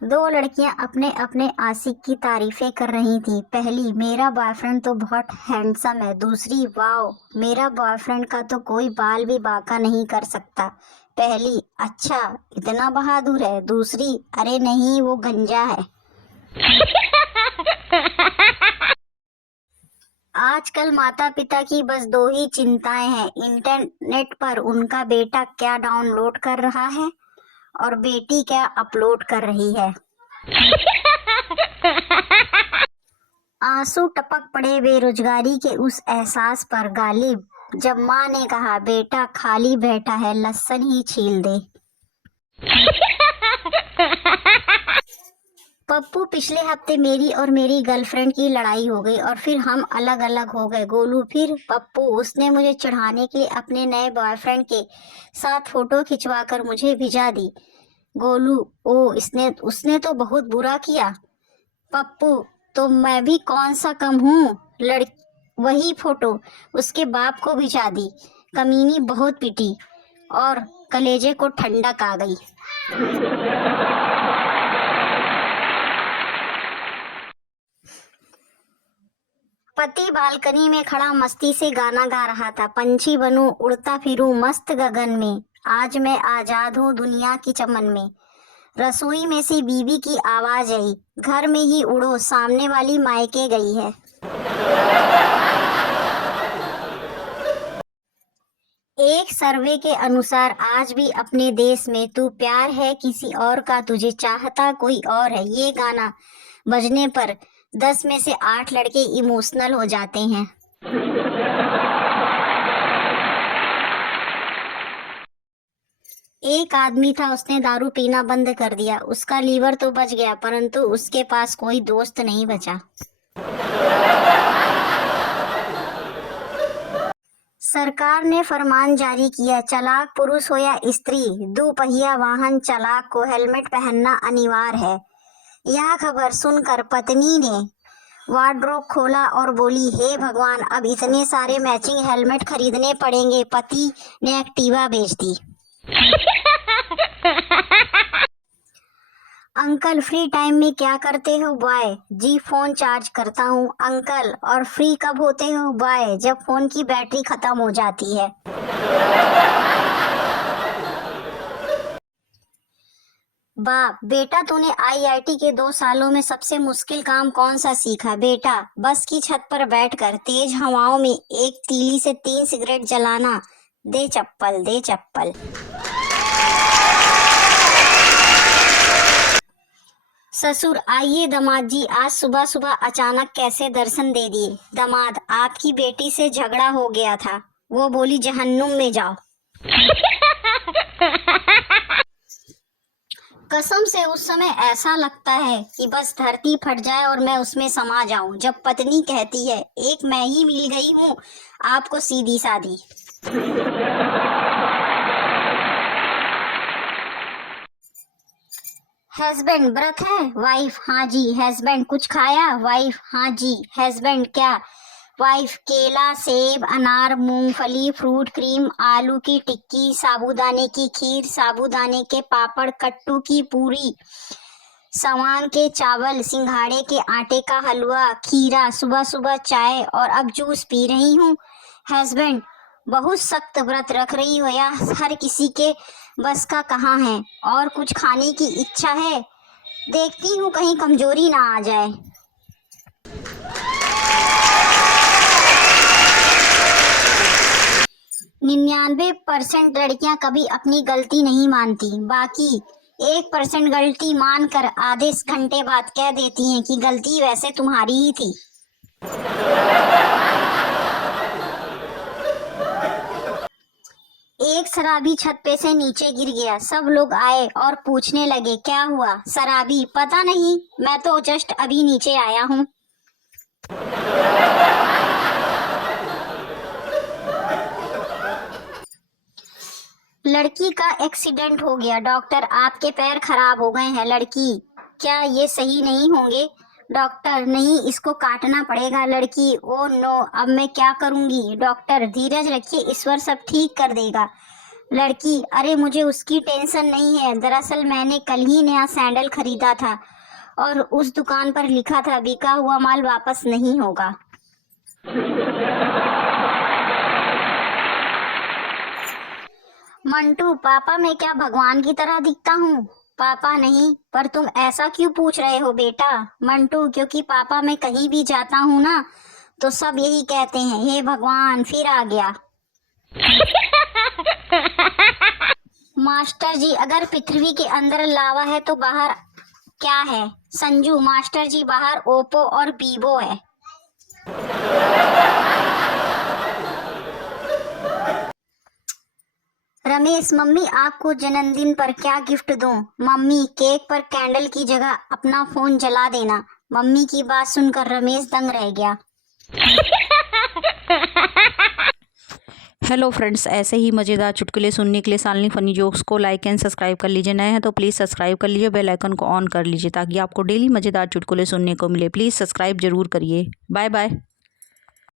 दो लड़कियां अपने अपने आशिक की तारीफें कर रही थीं। पहली, मेरा बॉयफ्रेंड तो बहुत हैंडसम है। दूसरी, वाओ, मेरा बॉयफ्रेंड का तो कोई बाल भी बांका नहीं कर सकता। पहली, अच्छा, इतना बहादुर है। दूसरी, अरे नहीं, वो गंजा है। आजकल माता पिता की बस दो ही चिंताएं हैं, इंटरनेट पर उनका बेटा क्या डाउनलोड कर रहा है और बेटी क्या अपलोड कर रही है। आंसू टपक पड़े बेरोजगारी के उस एहसास पर गालिब, जब माँ ने कहा, बेटा खाली बैठा है, लहसुन ही छील दे। पप्पू, पिछले हफ्ते मेरी और मेरी गर्लफ्रेंड की लड़ाई हो गई और फिर हम अलग अलग हो गए। गोलू, फिर? पप्पू, उसने मुझे चिढ़ाने के लिए अपने नए बॉयफ्रेंड के साथ फोटो खिंचवाकर मुझे भिजा दी। गोलू, ओ, उसने तो बहुत बुरा किया। पप्पू, तो मैं भी कौन सा कम हूँ। वही फोटो उसके बाप को भिजा दी। कमीनी बहुत पिटी और कलेजे को ठंडक आ गई। पति बालकनी में खड़ा मस्ती से गाना गा रहा था। पंछी बनूं, उड़ता फिरूं मस्त गगन में, आज मैं आजाद हूँ दुनिया की चमन में। रसोई में से बीवी की आवाज आई, घर में ही उड़ो, सामने वाली मायके गई है। एक सर्वे के अनुसार आज भी अपने देश में तू प्यार है किसी और का, तुझे चाहता कोई और है, ये गाना बजने पर 10 में से 8 लड़के इमोशनल हो जाते हैं। एक आदमी था, उसने दारू पीना बंद कर दिया। उसका लीवर तो बच गया, परंतु उसके पास कोई दोस्त नहीं बचा। सरकार ने फरमान जारी किया, चालाक पुरुष हो या स्त्री, दोपहिया वाहन चालक को हेलमेट पहनना अनिवार्य है। यह खबर सुनकर पत्नी ने वार्डरोब खोला और बोली, हे भगवान, अब इतने सारे मैचिंग हेलमेट खरीदने पड़ेंगे। पति ने एक्टिवा बेच दी। अंकल, फ्री टाइम में क्या करते हो? बॉय, जी फोन चार्ज करता हूँ। अंकल, और फ्री कब होते हो? बॉय, जब फोन की बैटरी खत्म हो जाती है। बाप, बेटा तूने आईआईटी के 2 सालों में सबसे मुश्किल काम कौन सा सीखा? बेटा, बस की छत पर बैठकर तेज हवाओं में एक तीली से 3 सिगरेट जलाना। दे चप्पल, दे चप्पल। ससुर, आइए दामाद जी, आज सुबह सुबह अचानक कैसे दर्शन दे दिए? दामाद, आपकी बेटी से झगड़ा हो गया था, वो बोली जहन्नुम में जाओ। कसम से उस समय ऐसा लगता है कि बस धरती फट जाए और मैं उसमें समा जाऊं, जब पत्नी कहती है, एक मैं ही मिल गई हूं आपको सीधी सादी। हस्बैंड, व्रत है? वाइफ, हाँ जी। हस्बैंड, कुछ खाया? वाइफ, हाँ जी। हस्बैंड, क्या? वाइफ, केला, सेब, अनार, मूंगफली, फ्रूट क्रीम, आलू की टिक्की, साबूदाने की खीर, साबूदाने के पापड़, कट्टू की पूरी, सवांग के चावल, सिंघाड़े के आटे का हलवा, खीरा, सुबह सुबह चाय और अब जूस पी रही हूँ। हस्बैंड, बहुत सख्त व्रत रख रही हो या हर किसी के बस का कहाँ है? और कुछ खाने की इच्छा है? देखती हूँ कहीं कमजोरी ना आ जाए। 99% लड़कियां कभी अपनी गलती नहीं मानती, बाकी 1% गलती मानकर आधे घंटे बाद कह देती हैं कि गलती वैसे तुम्हारी ही थी। एक शराबी छत पे से नीचे गिर गया। सब लोग आए और पूछने लगे, क्या हुआ? शराबी, पता नहीं, मैं तो जस्ट अभी नीचे आया हूँ। लड़की का एक्सीडेंट हो गया। डॉक्टर, आपके पैर खराब हो गए हैं। लड़की, क्या ये सही नहीं होंगे? डॉक्टर, नहीं, इसको काटना पड़ेगा। लड़की, ओ नो, अब मैं क्या करूंगी? डॉक्टर, धीरज रखिए, ईश्वर सब ठीक कर देगा। लड़की, अरे मुझे उसकी टेंशन नहीं है, दरअसल मैंने कल ही नया सैंडल खरीदा था और उस दुकान पर लिखा था बिका हुआ माल वापस नहीं होगा। मंटू, पापा मैं क्या भगवान की तरह दिखता हूँ? पापा नहीं, पर तुम ऐसा क्यों पूछ रहे हो बेटा? मंटू, क्योंकि पापा मैं कहीं भी जाता हूँ ना तो सब यही कहते हैं, हे भगवान फिर आ गया। मास्टर जी, अगर पृथ्वी के अंदर लावा है तो बाहर क्या है? संजू, मास्टर जी बाहर ओप्पो और वीवो है। रमेश, मम्मी आपको जन्मदिन पर क्या गिफ्ट दूं? मम्मी, केक पर कैंडल की जगह अपना फोन जला देना। मम्मी की बात सुनकर रमेश दंग रह गया। हेलो फ्रेंड्स, ऐसे ही मज़ेदार चुटकुले सुनने के लिए शालिनी फनी जोक्स को लाइक एंड सब्सक्राइब कर लीजिए। नए हैं तो प्लीज़ सब्सक्राइब कर लीजिए, बेल आइकन को ऑन कर लीजिए ताकि आपको डेली मज़ेदार चुटकुले सुनने को मिले। प्लीज़ सब्सक्राइब जरूर करिए। Bye bye.